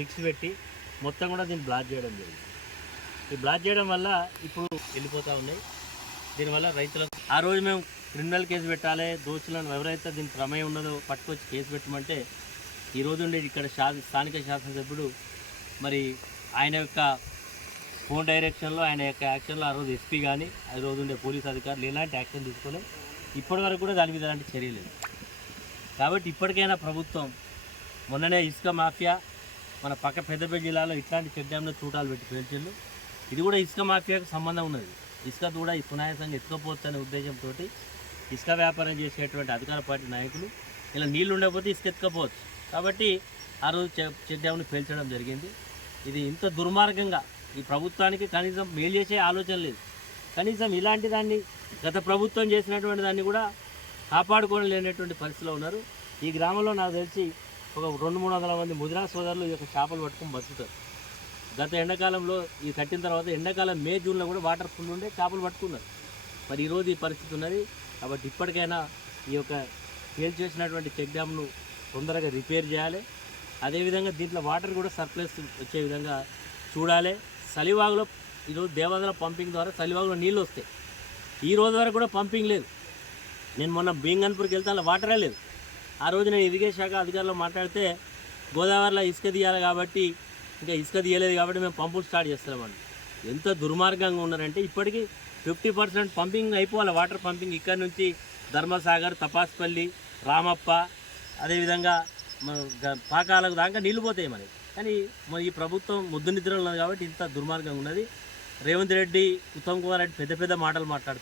Sticks పెట్టి మొత్తం కూడా దీన్ని బ్లాక్ చేయడం జరిగింది. ఈ బ్లాక్ చేయడం వల్ల ఇప్పుడు వెళ్ళిపోతూ ఉన్నాయి. దీనివల్ల రైతులకు ఆ రోజు మేము క్రిమినల్ కేసు పెట్టాలి, దోషులను ఎవరైతే దీనికి ప్రమేయం ఉన్నదో పట్టుకొచ్చి కేసు పెట్టమంటే ఈరోజు ఉండే ఇక్కడ స్థానిక శాసనసభ్యుడు మరి ఆయన యొక్క ఫోన్ డైరెక్షన్లో ఆయన యొక్క యాక్షన్లో ఆ రోజు ఎస్పీ కానీ ఆ రోజు ఉండే పోలీస్ అధికారులు ఎలాంటి యాక్షన్ తీసుకోలేదు. ఇప్పటి వరకు కూడా దాని మీద ఎలాంటి చర్య లేదు. కాబట్టి ఇప్పటికైనా ప్రభుత్వం మొన్ననే ఇసుక మాఫియా మన పక్క పెద్దపల్లి జిల్లాలో ఇట్లాంటి చెక్ డ్యాంలో చూటాలు పెట్టి పేల్చిండు. ఇది కూడా ఇసుక మాఫియాకు సంబంధం ఉన్నది. ఇసుక కూడా ఈ సునాయాసంగా ఎత్తుకపోవచ్చు అనే ఉద్దేశంతో ఇసుక వ్యాపారం చేసేటువంటి అధికార పార్టీ నాయకులు ఇలా నీళ్లు ఉండకపోతే ఇసుక ఎత్తుకపోవచ్చు కాబట్టి ఆ రోజు చెక్ డ్యాంను పేల్చడం జరిగింది. ఇది ఇంత దుర్మార్గంగా ఈ ప్రభుత్వానికి కనీసం మేలు చేసే ఆలోచన లేదు. కనీసం ఇలాంటి దాన్ని గత ప్రభుత్వం చేసినటువంటి దాన్ని కూడా కాపాడుకోలేనటువంటి పరిస్థితిలో ఉన్నారు. ఈ గ్రామంలో నాకు తెలిసి ఒక 200-300 మంది ముదిరా సోదరులు ఈ యొక్క చేపలు పట్టుకొని బతుకుతారు. గత ఎండాకాలంలో ఇది కట్టిన తర్వాత ఎండాకాలం మే జూన్లో కూడా వాటర్ ఫుల్ ఉండే చేపలు పట్టుకున్నారు. మరి ఈరోజు ఈ పరిస్థితి ఉన్నది. కాబట్టి ఇప్పటికైనా ఈ యొక్క ఫెయిల్ చేసినటువంటి చెక్ డ్యామ్ను తొందరగా రిపేర్ చేయాలి. అదేవిధంగా దీంట్లో వాటర్ కూడా సర్ప్లస్ వచ్చే విధంగా చూడాలి. సలివాగులో ఈరోజు దేవాదుల పంపింగ్ ద్వారా సలివాగులో నీళ్ళు వస్తాయి. ఈ రోజు వరకు కూడా పంపింగ్ లేదు. నేను మొన్న బీంగన్పూర్కి వెళ్తే అలా వాటరే లేదు. ఆ రోజు నేను ఇరిగేషన్ శాఖ అధికారులు మాట్లాడితే గోదావరిలో ఇసుక తీయాలి కాబట్టి ఇంకా ఇసుక తీయలేదు కాబట్టి మేము పంపులు స్టార్ట్ చేస్తామండి. ఎంత దుర్మార్గంగా ఉన్నారంటే ఇప్పటికీ 50% పంపింగ్ అయిపోవాలి. వాటర్ పంపింగ్ ఇక్కడ నుంచి ధర్మసాగర్, తపాస్పల్లి, రామప్ప అదేవిధంగా పాకాలకు దాకా నీళ్ళు పోతాయి మరి. కానీ మరి ఈ ప్రభుత్వం ముద్దు నిద్రలో ఉన్నది కాబట్టి ఇంత దుర్మార్గంగా ఉన్నది. రేవంత్ రెడ్డి, ఉత్తమ్ కుమార్ రెడ్డి పెద్ద పెద్ద మాటలు మాట్లాడుతున్నారు.